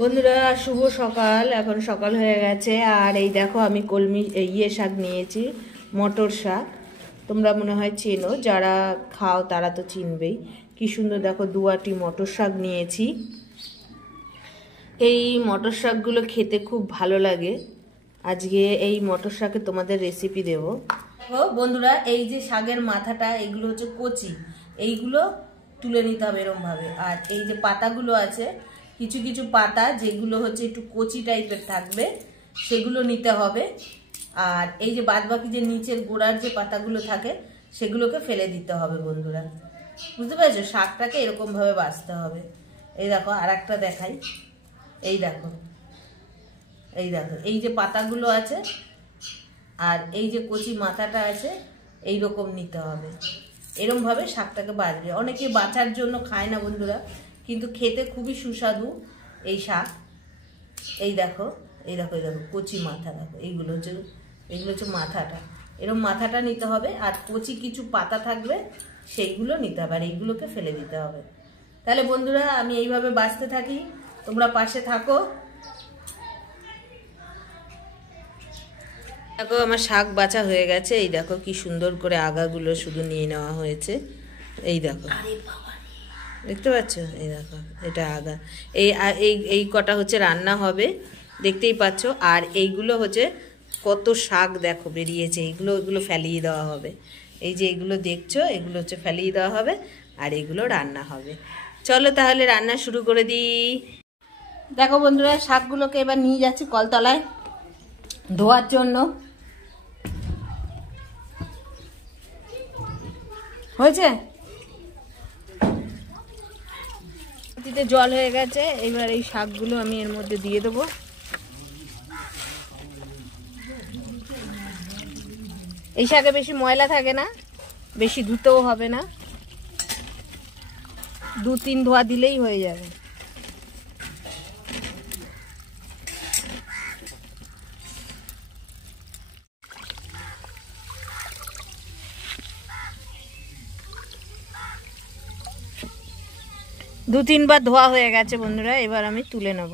বন্ধুরা শুভ সকাল। এখন সকাল হয়ে গেছে আর এই দেখো আমি কলমি শাক নিয়েছি, মটর শাক। তোমরা মনে হয় চেনো, যারা খাও তারা তো চিনবেই। কি সুন্দর দেখো, দুয়াটি মটর শাক নিয়েছি। এই মটর শাকগুলো খেতে খুব ভালো লাগে। আজকে এই মটর শাকে তোমাদের রেসিপি দেব। দেখো বন্ধুরা, এই যে শাকের মাথাটা, এগুলো হচ্ছে কচি, এইগুলো তুলে নিতে হবে এরমভাবে। আর এই যে পাতাগুলো আছে, কিছু কিছু পাতা যেগুলো হচ্ছে একটু কচি টাইপের থাকবে, সেগুলো নিতে হবে। আর এই যে বাদবাকি যে নিচের গোড়ার যে পাতাগুলো থাকে, সেগুলোকে ফেলে দিতে হবে। বন্ধুরা বুঝতে পেরেছো? শাকটাকে এরকম ভাবে বাছতে হবে। এই দেখো আর একটা দেখাই, এই দেখো, এই দেখো, এই যে পাতাগুলো আছে আর এই যে কচি মাথাটা আছে, এই রকম নিতে হবে। এরকম ভাবে শাকটাকে বাছবে। অনেকে বাছার জন্য খায় না বন্ধুরা, কিন্তু খেতে খুবই সুস্বাদু এই শাক। এই দেখো, এই দেখো, এই দেখো কচি মাথা, দেখো এইগুলো হচ্ছে মাথাটা। এরকম মাথাটা নিতে হবে। আর কচি কিছু পাতা থাকবে, সেইগুলো নিতে হবে, আর এইগুলোকে ফেলে দিতে হবে। তাহলে বন্ধুরা আমি এইভাবে বাছতে থাকি, তোমরা পাশে থাকো। দেখো আমার শাক বাছা হয়ে গেছে। এই দেখো কি সুন্দর করে আগাগুলো শুধু নিয়ে নেওয়া হয়েছে। এই দেখো, দেখতে পাচ্ছ? এই দেখো, এটা আগা। এই এই কটা হচ্ছে রান্না হবে, দেখতেই পাচ্ছ। আর এইগুলো হচ্ছে কত শাক দেখো বেরিয়েছে, এগুলো ফেলিয়ে দেওয়া হবে। এই যে এগুলো দেখছো, এগুলো হচ্ছে ফেলিয়ে দেওয়া হবে, আর এগুলো রান্না হবে। চলো তাহলে রান্না শুরু করে দিই। দেখো বন্ধুরা, শাকগুলোকে এবার নিয়ে যাচ্ছি কলতলায় ধোয়ার জন্য। হয়েছে, জল হয়ে গেছে। এবার এই শাকগুলো আমি এর মধ্যে দিয়ে দেবো। এই শাকে বেশি ময়লা থাকে না, বেশি ধুতেও হবে না, 2-3 ধোয়া দিলেই হয়ে যাবে। দু তিনবার ধোয়া হয়ে গেছে বন্ধুরা, এবার আমি তুলে নেব।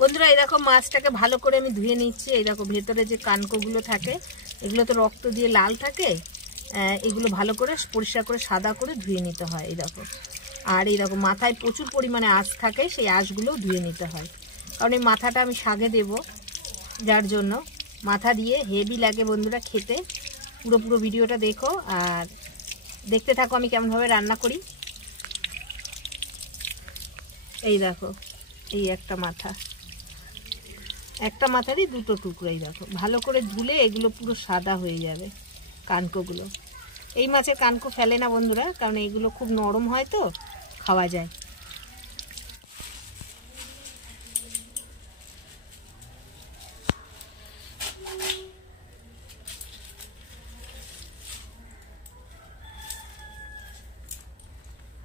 বন্ধুরা এই দেখো, মাছটাকে ভালো করে আমি ধুয়ে নিচ্ছি। এই দেখো ভেতরে যে কানকোগুলো থাকে, এগুলো তো রক্ত দিয়ে লাল থাকে, এগুলো ভালো করে পরিষ্কার করে সাদা করে ধুয়ে নিতে হয়। এই দেখো, আর এই দেখো মাথায় প্রচুর পরিমাণে আঁশ থাকে, সেই আঁশগুলোও ধুয়ে নিতে হয়। কারণ এই মাথাটা আমি শাকে দেব, যার জন্য। মাথা দিয়ে হেভি লাগে বন্ধুরা খেতে। পুরো ভিডিওটা দেখো আর দেখতে থাকো আমি কেমনভাবে রান্না করি। এই দেখো, এই একটা মাথারই 2টো টুকরো। এই দেখো ভালো করে ধুলে এগুলো পুরো সাদা হয়ে যাবে কানকোগুলো। এই মাছের কানকো ফেলে না বন্ধুরা, কারণ এইগুলো খুব নরম হয় তো, খাওয়া যায়।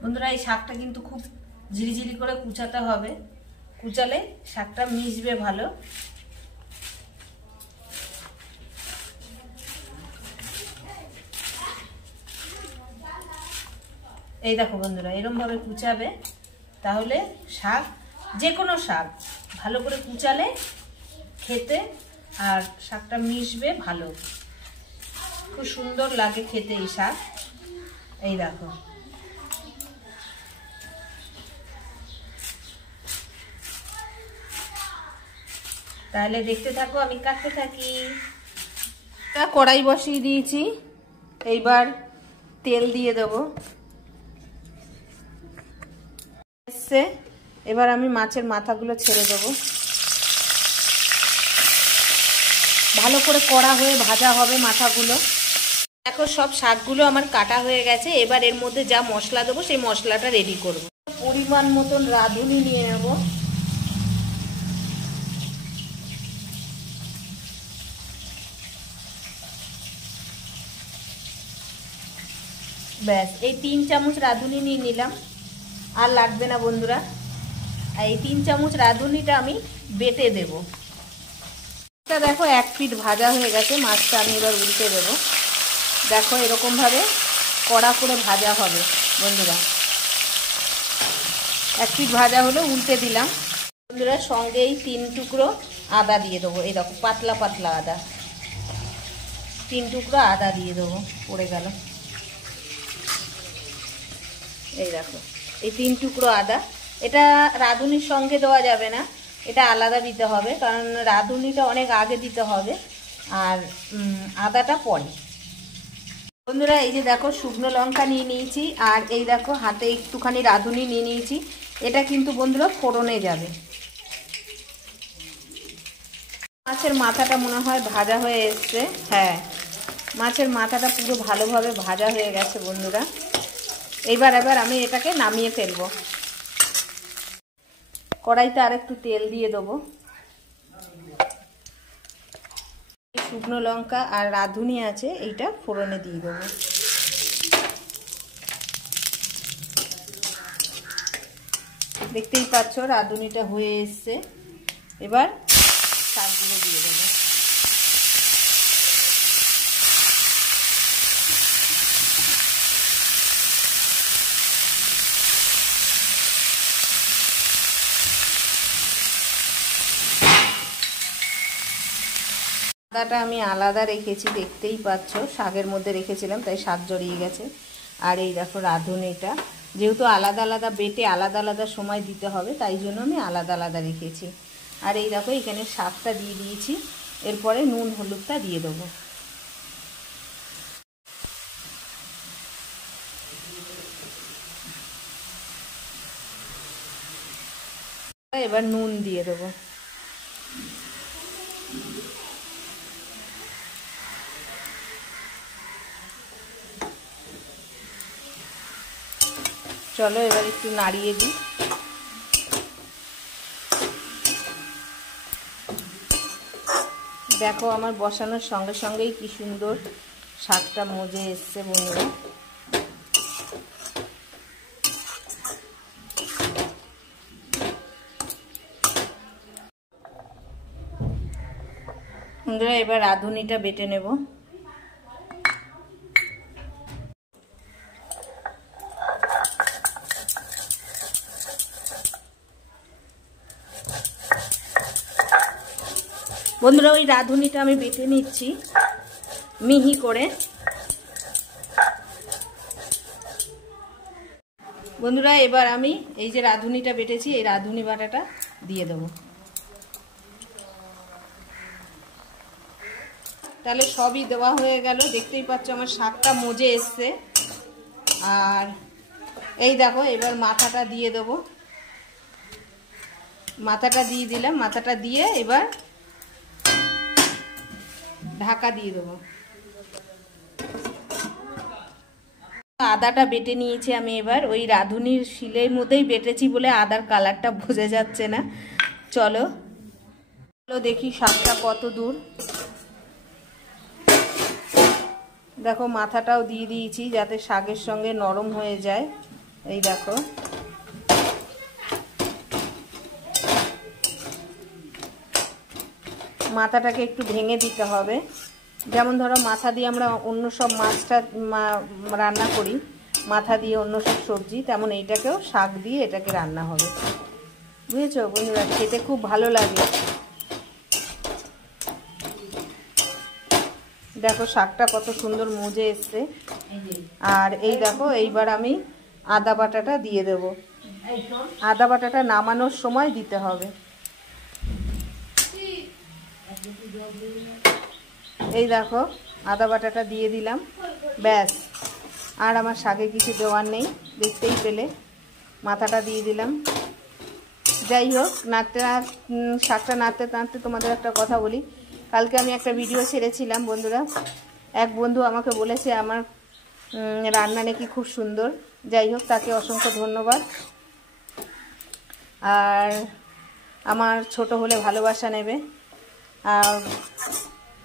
বন্ধুরা এই শাকটা কিন্তু খুব ঝিরিঝিরি করে কুচাতে হবে, কুচালে শাকটা মিশবে ভালো। এই দেখো বন্ধুরা, এরকম ভাবে কুচাবে, তাহলে শাক, যে কোনো শাক ভালো করে কুচালে খেতে আর শাকটা মিশবে ভালো, খুব সুন্দর লাগে খেতে এই শাক। এই দেখো, তাহলে দেখতে থাকো, আমি কাটতে থাকি। কড়াই বসিয়ে দিয়েছি, এইবার তেল দিয়ে দেবো। এবার আমি মাছের মাথাগুলো ছেড়ে দেবো। ভালো করে কড়া হয়ে ভাজা হবে মাথাগুলো। দেখো সব শাকগুলো আমার কাটা হয়ে গেছে। এবার এর মধ্যে যা মশলা দেবো, সেই মশলাটা রেডি করব। পরিমাণ মতন রাঁধুনি নিয়ে নেব। ব্যাস, এই 3 চামচ রাঁধুনি নিয়ে নিলাম, আর লাগবে না বন্ধুরা। আর এই 3 চামচ রাঁধুনিটা আমি বেটে দেব। দেখো এক পিঠ ভাজা হয়ে গেছে, মাছটা আমি এবার উল্টে দেবো। দেখো এরকমভাবে কড়া করে ভাজা হবে বন্ধুরা। এক পিঠ ভাজা হলো, উল্টে দিলাম বন্ধুরা। সঙ্গে এই 3 টুকরো আদা দিয়ে দেবো, এই দেখো পাতলা পাতলা আদা, 3 টুকরো আদা দিয়ে দেবো, পড়ে গেল। এই দেখো এই 3 টুকরো আদা, এটা রাঁধুনির সঙ্গে দেওয়া যাবে না, এটা আলাদা দিতে হবে, কারণ রাঁধুনিটা অনেক আগে দিতে হবে আর আদাটা পরে। বন্ধুরা এই যে দেখো শুকনো লঙ্কা নিয়ে নিয়েছি, আর এই দেখো হাতে একটুখানি রাঁধুনি নিয়ে নিয়েছি। এটা কিন্তু বন্ধুরা ফোড়নে যাবে। মাছের মাথাটা মনে হয় ভাজা হয়ে এসছে। হ্যাঁ, মাছের মাথাটা পুরো ভালোভাবে ভাজা হয়ে গেছে বন্ধুরা। এবার আমি এটাকে নামিয়ে ফেলবো। কড়াইতে আরেকটু তেল দিয়ে দেবো। শুকনো লঙ্কা আর রাঁধুনি আছে, এইটা ফোড়নে দিয়ে দেবো। দেখতেই পাচ্ছ রাঁধুনিটা হয়ে এসছে। এবার শাকগুলো দিয়ে দেবো। আদাটা আমি আলাদা রেখেছি, দেখতেই পাচ্ছ, শাকের মধ্যে রেখেছিলাম তাই শাক জড়িয়ে গেছে। আর এই দেখো রাঁধুনিটা যেহেতু আলাদা আলাদা বেটে আলাদা আলাদা সময় দিতে হবে, তাই জন্য আমি আলাদা আলাদা রেখেছি। আর এই দেখো এখানে শাকটা দিয়ে দিয়েছি, এরপরে নুন হলুদটা দিয়ে দেবো। এবার নুন দিয়ে দেবো। চলো এবার একটু নাড়িয়ে দিই। দেখো আমার বসানোর সঙ্গে সঙ্গেই কি সুন্দর শাকটা মজে এসছে বন্ধুরা। বন্ধুরা এবার রাঁধুনিটা বেটে নেব। বন্ধুরা ওই রাঁধুনিটা আমি বেটে নিচ্ছি মিহি করে। বন্ধুরা এবার আমি এই যে রাঁধুনিটা বেটেছি, এই রাঁধুনি বাটাটা দিয়ে দেবো। তাহলে সবই দেওয়া হয়ে গেল। দেখতেই পাচ্ছ আমার শাকটা মজে এসছে। আর এই দেখো এবার মাথাটা দিয়ে দেবো। মাথাটা দিয়ে দিলাম, মাথাটা দিয়ে এবার ঢাকা দিয়ে দেবো। আদাটা বেটে নিয়েছি আমি, এবার ওই রাঁধুনির শিলের মধ্যেই বেটেছি বলে আদার কালারটা বোঝা যাচ্ছে না। চলো দেখি শাকটা কত দূর। দেখো মাথাটাও দিয়ে দিয়েছি যাতে শাকের সঙ্গে নরম হয়ে যায়। এই দেখো মাথাটাকে একটু ভেঙে দিতে হবে। যেমন ধরো মাথা দিয়ে আমরা অন্য সব মাছটা রান্না করি, মাথা দিয়ে অন্য সব সবজি, তেমন এইটাকেও শাক দিয়ে এটাকে রান্না হবে। বুঝেছো বন্ধুরা, খেতে খুব ভালো লাগে। দেখো শাকটা কত সুন্দর মজে এসছে। আর এই দেখো এইবার আমি আদা বাটাটা দিয়ে দেব। আদা বাটাটা নামানোর সময় দিতে হবে। এই দেখো আদা বাটাটা দিয়ে দিলাম, ব্যাস। আর আমার শাকে কিছু দেওয়ার নেই, দেখতেই পেলে মাথাটা দিয়ে দিলাম। যাই হোক, শাকটা নাড়তে নাড়তে তোমাদের একটা কথা বলি। কালকে আমি একটা ভিডিও ছেড়েছিলাম বন্ধুরা, এক বন্ধু আমাকে বলেছে আমার রান্না নাকি খুব সুন্দর। যাই হোক, তাকে অসংখ্য ধন্যবাদ। আর আমার ছোট হলে ভালোবাসা নেবে আর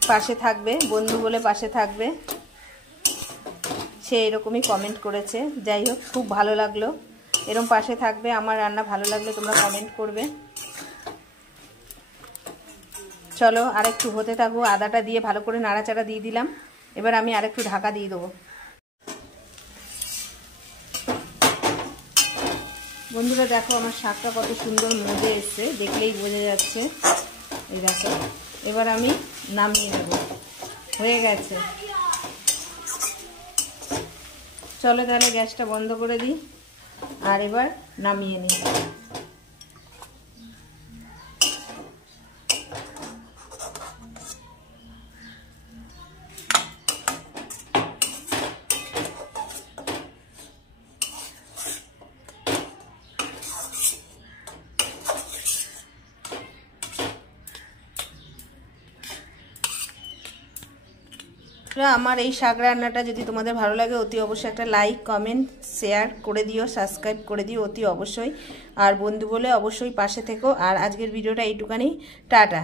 পাশে থাকবে, বন্ধু বলে পাশে থাকবে, সে এরকমই কমেন্ট করেছে। যাই হোক, খুব ভালো লাগলো। এরকম পাশে থাকবে, আমার রান্না ভালো লাগলে তোমরা কমেন্ট করবে। চলো আরেকটু হতে থাকো। আদাটা দিয়ে ভালো করে নাড়াচাড়া দিয়ে দিলাম। এবার আমি আরেকটু ঢাকা দিয়ে দেবো। বন্ধুরা দেখো আমার শাকটা কত সুন্দর মজে এসছে, দেখলেই বোঝা যাচ্ছে। এই দেখো, এবার আমি নামিয়ে নেব। হয়ে গেছে। চলো তাহলে গ্যাসটা বন্ধ করে দিই আর এবার নামিয়ে নিই। আমার এই শাক রান্নাটা যদি তোমাদের ভালো লাগে অতি অবশ্যই একটা লাইক, কমেন্ট, শেয়ার করে দিও, সাবস্ক্রাইব করে দিও অতি অবশ্যই। আর বন্ধু বলে অবশ্যই পাশে থেকো। আর আজকের ভিডিওটা এইটুখানি। টাটা।